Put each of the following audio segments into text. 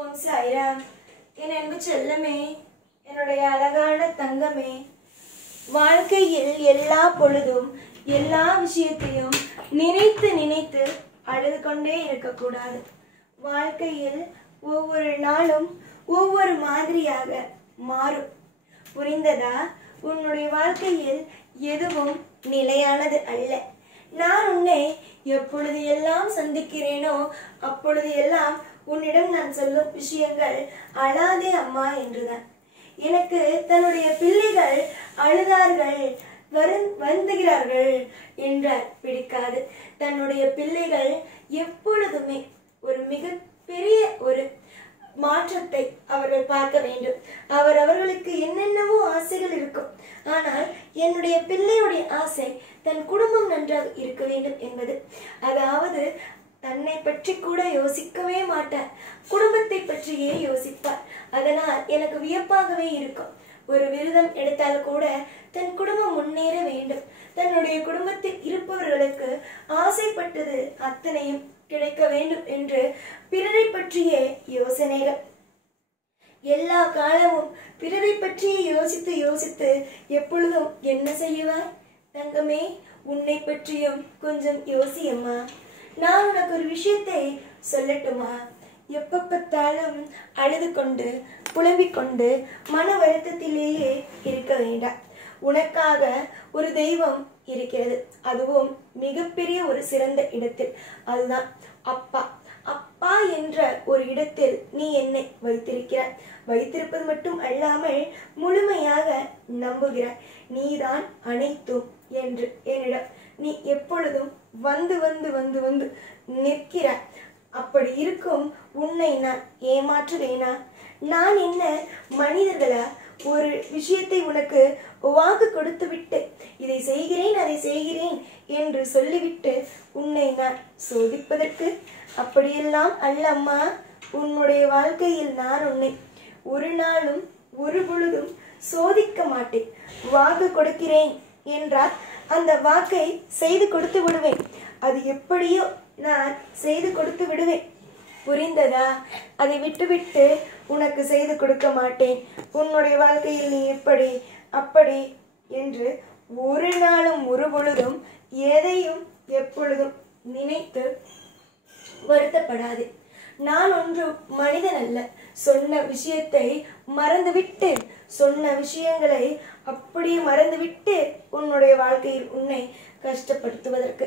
ஓம் சாய்ராம். என் அன்பு செல்லமே, என்னுடைய அழகான தங்கமே, வாழ்க்கையில் எல்லா பொழுதும் எல்லா விஷயத்தையும் நினைத்து நினைத்து அழுது கொண்டே இருக்கக்கூடாது. வாழ்க்கையில் ஒவ்வொரு நாளும் ஒவ்வொரு மாதிரியாக மாறும். புரிந்ததா? உன்னுடைய வாழ்க்கையில் எதுவும் நிலையானது அல்ல. நான் உன்னை எப்பொழுது எல்லாம் சந்திக்கிறேனோ அப்பொழுது எல்லாம் உன்னிடம் நான் சொல்லும் விஷயங்கள் அழாதே அம்மா என்றுதான். எனக்கு தன்னுடைய பிள்ளைகள் அழுதார்கள், வருந்துகிறார்கள் என்றால் பிடிக்காது. தன்னுடைய பிள்ளைகள் எப்பொழுதுமே ஒரு மிகப்பெரிய ஒரு மாற்றத்தை அவர்கள் பார்க்க வேண்டும். அவர்களுக்கு என்னென்னவோ ஆசைகள் இருக்கும். ஆனால் என்னுடைய பிள்ளையுடைய ஆசை தன் குடும்பம் நன்றாக இருக்க வேண்டும் என்பது. அதாவது தன்னை பற்றி கூட யோசிக்கவே மாட்டார், குடும்பத்தை பற்றியே யோசிப்பார். அதனால் எனக்கு வியப்பாகவே இருக்கும். ஒரு விரதம் எடுத்தால் கூட தன் குடும்பம் முன்னேற வேண்டும், தன்னுடைய குடும்பத்தில் இருப்பவர்களுக்கு ஆசைப்பட்டது அத்தனையும் கிடைக்க வேண்டும் என்று பிறரை பற்றிய யோசனைகள். எல்லா காலமும் பிறரை பற்றி யோசித்து யோசித்து எப்பொழுதும் என்ன செய்வாய் தங்கமே? உன்னை பற்றியும் கொஞ்சம் யோசியம்மா. நான் உனக்கு ஒரு விஷயத்தை சொல்லட்டுமா? எப்ப பார்த்தாலும் அழுது கொண்டு புலம்பிக் கொண்டு மன வருத்தத்திலேயே இருக்க வேண்டாம். உனக்காக ஒரு தெய்வம் இருக்கிறது, அதுவும் மிகப்பெரிய ஒரு சிறந்த இடத்தில். அதுதான் அப்பா. அப்பா என்ற ஒரு இடத்தில் நீ என்னை வைத்திருக்கிறாய். வைத்திருப்பது மட்டும் அல்லாமல் முழுமையாக நம்புகிறாய். நீதான் அனைத்தும் என்று என்னிடம் நீ எப்பொழுதும் வந்து வந்து வந்து வந்து நிற்கிறாய். அப்படி இருக்கும் உன்னை நான் ஏமாற்றுவேனா? நான் என்ன மனிதர்களா? ஒரு விஷயத்தை உனக்கு வாக்கு கொடுத்து விட்டு இதை செய்கிறேன் அதை செய்கிறேன் என்று சொல்லிவிட்டு உன்னை நான் சோதிப்பதற்கு? அப்படியெல்லாம் அல்லம்மா. உன்னுடைய வாழ்க்கையில் நான் உன்னை ஒரு நாளும் ஒரு பொழுதும் சோதிக்க மாட்டேன். வாக்கு கொடுக்கிறேன் என்றால் அந்த வாக்கை செய்து கொடுத்து விடுவேன். அது எப்படியோ நான் செய்து கொடுத்து விடுவேன். புரிந்ததா? அதை விட்டுவிட்டு உனக்கு செய்து கொடுக்க மாட்டேன், உன்னுடைய வாழ்க்கையில் நீ இப்படி அப்படி என்று ஒரு நாளும் ஒரு பொழுதும் எதையும் எப்பொழுதும் நினைத்து வருத்தப்படாது. நான் ஒன்றும் மனிதன் அல்ல. சொன்ன விஷயத்தை மறந்துவிட்டு, சொன்ன விஷயங்களை அப்படியே மறந்துவிட்டு உன்னுடைய வாழ்க்கையில் உன்னை கஷ்டப்படுத்துவதற்கு.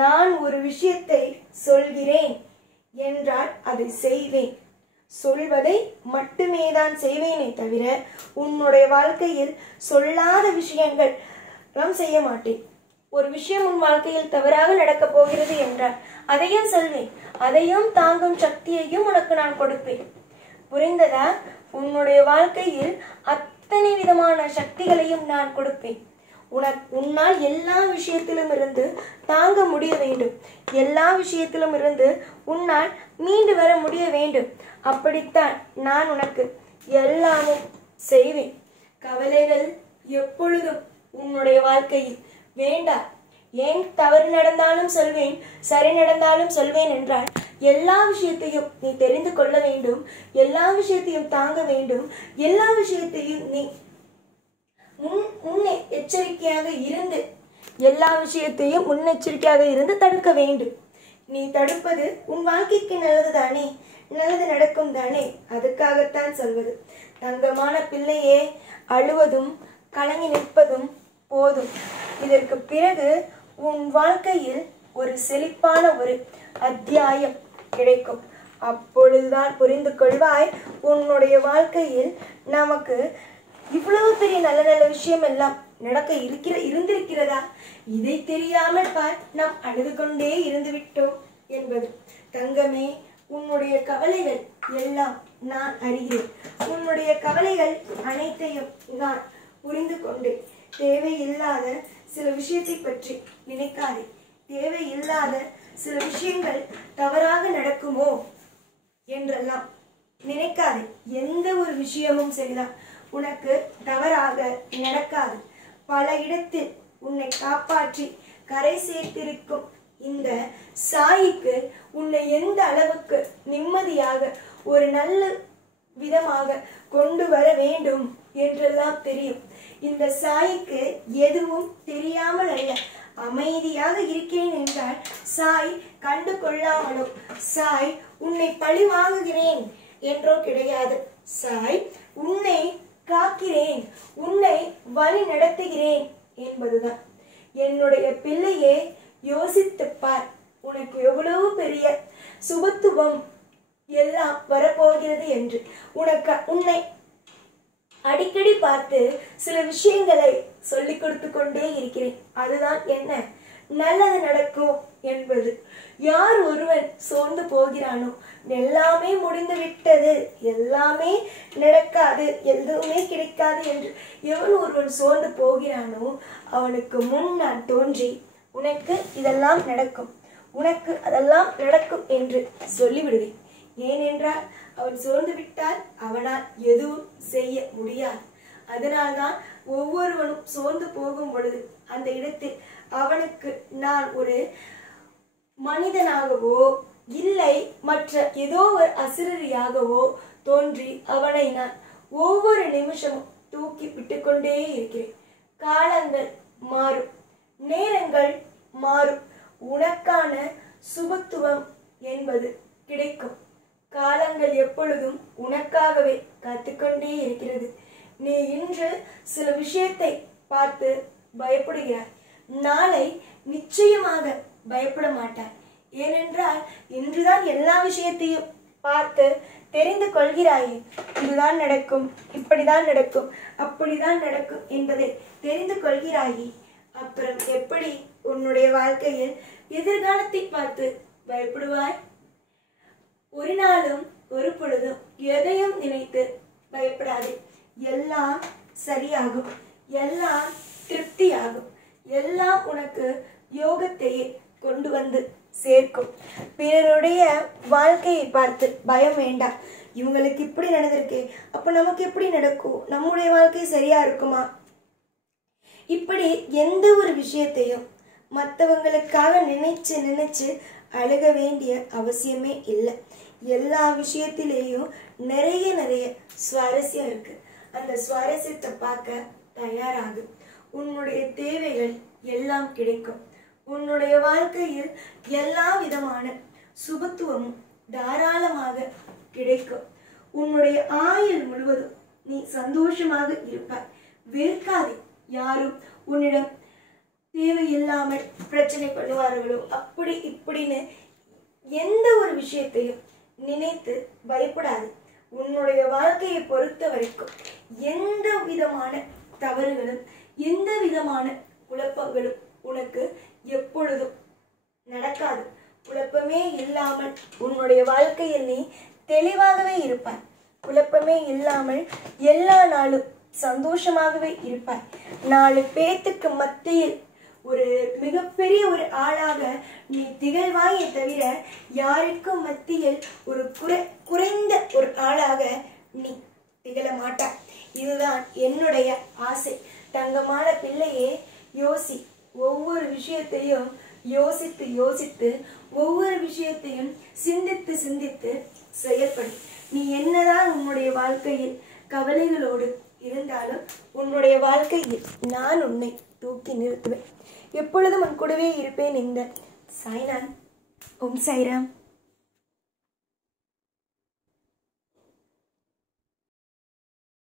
நான் ஒரு விஷயத்தை சொல்கிறேன் என்றால் அதை செய்வேன். சொல்வதை மட்டுமே தான் செய்வேனே தவிர உன்னுடைய வாழ்க்கையில் சொல்லாத விஷயங்கள் நான் செய்ய மாட்டேன். ஒரு விஷயம் உன் வாழ்க்கையில் தவறாக நடக்கப் போகிறது என்றால் அதையும் சொல்வேன். அதையும் தாங்கும் சக்தியையும் உனக்கு நான் கொடுப்பேன். புரிந்ததா? உன்னுடைய வாழ்க்கையில் அத்தனை விதமான சக்திகளையும் நான் கொடுப்பேன். உன்னால் எல்லா விஷயத்திலும் இருந்து தாங்க முடிய வேண்டும். எல்லா விஷயத்திலும் இருந்து உன்னால் மீண்டு வர முடிய வேண்டும். அப்படித்தான் நான் உனக்கு எல்லாமும் செய்வேன். கவலைகள் எப்பொழுதும் உன்னுடைய வாழ்க்கையில் வேண்டாம். ஏன் தவறு நடந்தாலும் சொல்வேன், சரி நடந்தாலும் சொல்வேன் என்றால் எல்லா விஷயத்தையும் நீ தெரிந்து கொள்ள வேண்டும், எல்லா விஷயத்தையும் தாங்க வேண்டும், எல்லா விஷயத்தையும் நீ முன்னே எச்சரிக்கையாக இருந்து எல்லா விஷயத்தையும் முன்னெச்சரிக்கையாக இருந்து தடுக்க வேண்டும். நீ தடுப்பது உன் வாழ்க்கைக்கு நல்லது தானே, நல்லது நடக்கும் தானே. அதுக்காகத்தான் சொல்வது. தங்கமான பிள்ளையே, அழுவதும் கலங்கி நிற்பதும் போதும். இதற்கு பிறகு உன் வாழ்க்கையில் ஒரு செழிப்பான ஒரு அத்தியாயம் கிடைக்கும். அப்பொழுதுதான் புரிந்து கொள்வாய் உன்னுடைய வாழ்க்கையில் நமக்கு இவ்வளவு பெரிய நல்ல நல்ல விஷயம் எல்லாம் நடக்க இருந்திருக்கிறதா? இதை தெரியாமல் பார், நாம் அழுது கொண்டே இருந்து விட்டோம் என்பது. தங்கமே, உன்னுடைய கவலைகள் எல்லாம் நான் அறிகிறேன். உன்னுடைய கவலைகள் அனைத்தையும் நான் புரிந்து கொண்டேன். தேவையில்லாத சில விஷயத்தை பற்றி நினைக்காதே. தேவையில்லாத சில விஷயங்கள் தவறாக நடக்குமோ என்றெல்லாம் நினைக்காதே. எந்த ஒரு விஷயமும் சரிதான், உனக்கு தவறாக நடக்காது. பல இடத்தில் உன்னை காப்பாற்றி கரை சேர்த்திருக்கும் இந்த சாயிக்கு உன்னை எந்த அளவுக்கு நிம்மதியாக ஒரு நல்ல விதமாக கொண்டு வர வேண்டும் என்றெல்லாம் தெரியும். இந்த சாய்க்கு எதுவும் தெரியாமல் அல்ல. அமைதியாக இருக்கிறேன் என்றால் சாய் கண்டு கொள்ளாமலோ, சாய் உன்னை பழி வாங்குகிறேன் என்றோ கிடையாது. சாய் உன்னை காக்கிறேன், உன்னை வழி நடத்துகிறேன் என்பதுதான். என்னுடைய பிள்ளையே, யோசித்துப்பார், உனக்கு எவ்வளவு பெரிய சுபத்துவம் எல்லாம் வரப்போகிறது என்று. உன்னை அடிக்கடி பார்த்து சில விஷயங்களை சொல்லிக் கொடுத்து கொண்டே இருக்கிறேன். அதுதான் என்ன, நல்லது நடக்கும் என்பது. யார் ஒருவன் சோர்ந்து போகிறானோ, எல்லாமே முடிந்து விட்டது, எல்லாமே நடக்காது, எதுவுமே கிடைக்காது என்று எவன் ஒருவன் சோர்ந்து போகிறானோ அவனுக்கு முன் நான் தோன்றி உனக்கு இதெல்லாம் நடக்கும், உனக்கு அதெல்லாம் நடக்கும் என்று சொல்லிவிடுவேன். ஏனென்றால் அவன் சோர்ந்து விட்டால் அவனால் எதுவும் செய்ய முடியாது. அதனால்தான் ஒவ்வொருவனும் சோர்ந்து போகும் பொழுது அந்த இடத்தில் அவனுக்கு நான் ஒரு மனிதனாகவோ இல்லை மற்ற ஏதோ ஒரு அசுரரியாகவோ தோன்றி அவனை நான் ஒவ்வொரு நிமிஷமும் தூக்கி விட்டுக்கொண்டே இருக்கிறேன். காலங்கள் மாறும், நேரங்கள் மாறும், உனக்கான சுபத்துவம் என்பது கிடைக்கும். காலங்கள் எப்பொழுதும் உனக்காகவே காத்துக்கொண்டே இருக்கிறது. நீ இன்று சில விஷயத்தை பார்த்து பயப்படுகிறாய், நாளை நிச்சயமாக பயப்பட மாட்டாய். ஏனென்றால் இன்றுதான் எல்லா விஷயத்தையும் பார்த்து தெரிந்து கொள்கிறாயே. இதுதான் நடக்கும், இப்படிதான் நடக்கும், அப்படிதான் நடக்கும் என்பதை தெரிந்து கொள்கிறாயே. அப்புறம் எப்படி உன்னுடைய வாழ்க்கையில் எதிர்காலத்தை பார்த்து பயப்படுவாய்? ஒரு நாளும் ஒரு பொழுதும் எதையும் நினைத்து பயப்படாதே. எல்லாம் சரியாகும், எல்லாம் திருப்தியாகும், எல்லாம் உனக்கு யோகத்தையே கொண்டு வந்து சேர்க்கும். பிறருடைய வாழ்க்கையை பார்த்து பயம் வேண்டாம். இவங்களுக்கு இப்படி நடந்திருக்கு, அப்போ நமக்கு எப்படி நடக்கும், நம்முடைய வாழ்க்கை சரியா இருக்குமா? இப்படி எந்த ஒரு விஷயத்தையும் மற்றவங்களுக்காக நினைச்சு நினைச்சு அழுக வேண்டிய அவசியமே இல்லை. எல்லா விஷயத்திலேயும் நிறைய சுவாரஸ்யம் இருக்கு. அந்த சுவாரஸ்யத்தை பார்க்க தயாராகும். உன்னுடைய தேவைகள் எல்லாம் கிடைக்கும். உன்னுடைய வாழ்க்கையில் எல்லா விதமான சுபத்துவமும் தாராளமாக கிடைக்கும். உன்னுடைய ஆயுள் முழுவதும் நீ சந்தோஷமாக இருப்பாய். வெறுக்காதே. யாரும் உன்னிடம் தேவையில்லாமல் பிரச்சனை பண்ணுவார்களோ அப்படி இப்படின்னு எந்த ஒரு விஷயத்தையும் நினைத்து பயப்படாது. உன்னுடைய வாழ்க்கையை பொறுத்த வரைக்கும் எந்த விதமான தவறுகளும் எந்த விதமான குழப்பங்களும் உனக்கு எப்பொழுதும் நடக்காது. குழப்பமே இல்லாமல் உன்னுடைய வாழ்க்கையில் நீ தெளிவாகவே இருப்பாய். குழப்பமே இல்லாமல் எல்லா நாளும் சந்தோஷமாகவே இருப்பாய். 4 பேத்துக்கு மத்தியில் ஒரு மிகப்பெரிய ஒரு ஆளாக நீ திகழ்வாயே தவிர யாருக்கும் மத்தியில் ஒரு குறைந்த ஒரு ஆளாக நீ திகழ மாட்டாய். இதுதான் என்னுடைய ஆசை. தங்கமான பிள்ளையே, யோசி. ஒவ்வொரு விஷயத்தையும் யோசித்து யோசித்து ஒவ்வொரு விஷயத்தையும் சிந்தித்து சிந்தித்து செயல்படும். நீ என்னதான் உன்னுடைய வாழ்க்கையில் கவலைகளோடு இருந்தாலும் உன்னுடைய வாழ்க்கையில் நான் உன்னை தூக்கி நிறுத்துவேன். எப்பொழுதும் உன் கூடவே இருப்பேன். இந்த சாய்நாத். ஓம் சாய்ராம்.